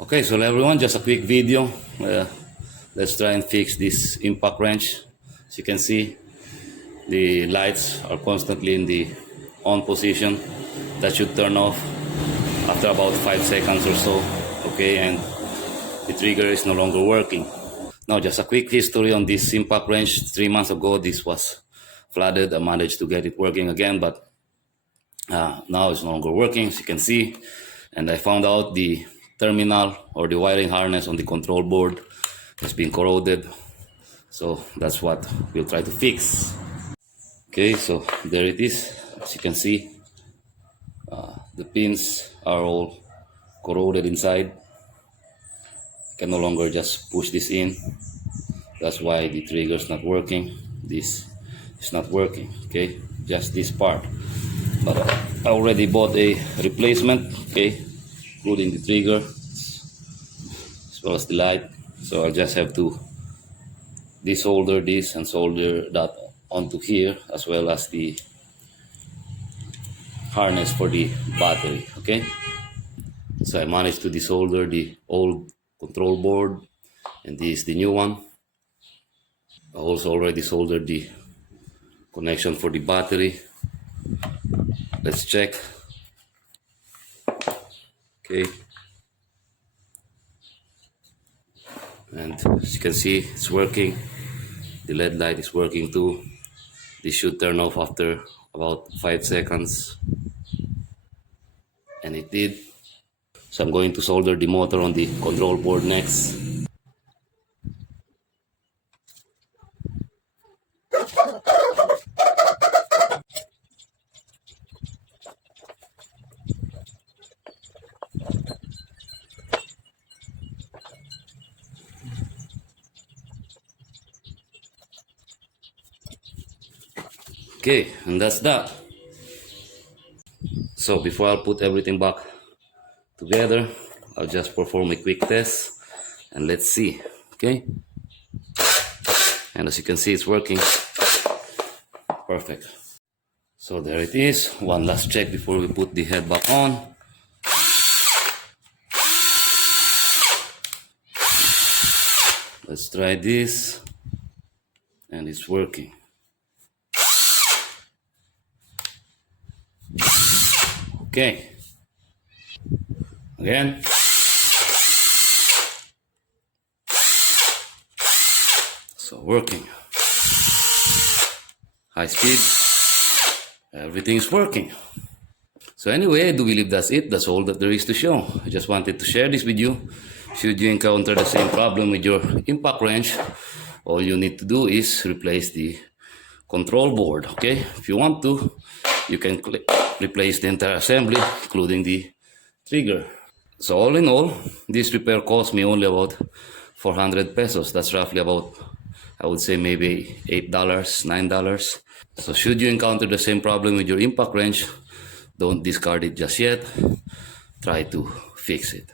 Okay, so everyone, just a quick video. Let's try and fix this impact wrench. As you can see, the lights are constantly in the on position. That should turn off after about 5 seconds or so. Okay, and the trigger is no longer working. Now, just a quick history on this impact wrench. 3 months ago, this was flooded. I managed to get it working again, but now it's no longer working, as you can see. And I found out the terminal or the wiring harness on the control board has been corroded. So that's what we'll try to fix. Okay, so there it is. As you can see, the pins are all corroded inside. You can no longer just push this in. That's why the trigger is not working. This is not working, okay? Just this part. But I already bought a replacement, okay, including the trigger as well as the light. So I'll just have to desolder this and solder that onto here, as well as the harness for the battery. Okay, so I managed to desolder the old control board, and this is the new one. I also already soldered the connection for the battery. Let's check. Okay, and as you can see, it's working. The LED light is working too. This should turn off after about 5 seconds, and it did. So I'm going to solder the motor on the control board next. Okay, and that's that. So before I put everything back together, I'll just perform a quick test and let's see. Okay, and as you can see, it's working perfect. So there it is. One last check before we put the head back on. Let's try this, and it's working. Okay, again. So working. High speed. Everything's working. So anyway, I do believe that's it. That's all that there is to show. I just wanted to share this with you. Should you encounter the same problem with your impact wrench, all you need to do is replace the control board. Okay, if you want to, you can replace the entire assembly, including the trigger. So all in all, this repair cost me only about 400 pesos. That's roughly about, I would say, maybe $8, $9. So should you encounter the same problem with your impact wrench, don't discard it just yet. Try to fix it.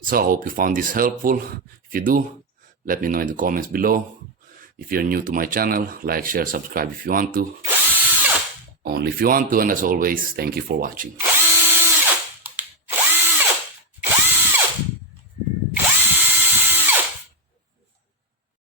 So I hope you found this helpful. If you do, let me know in the comments below. If you're new to my channel, like, share, subscribe if you want to. Only if you want to, and as always, thank you for watching.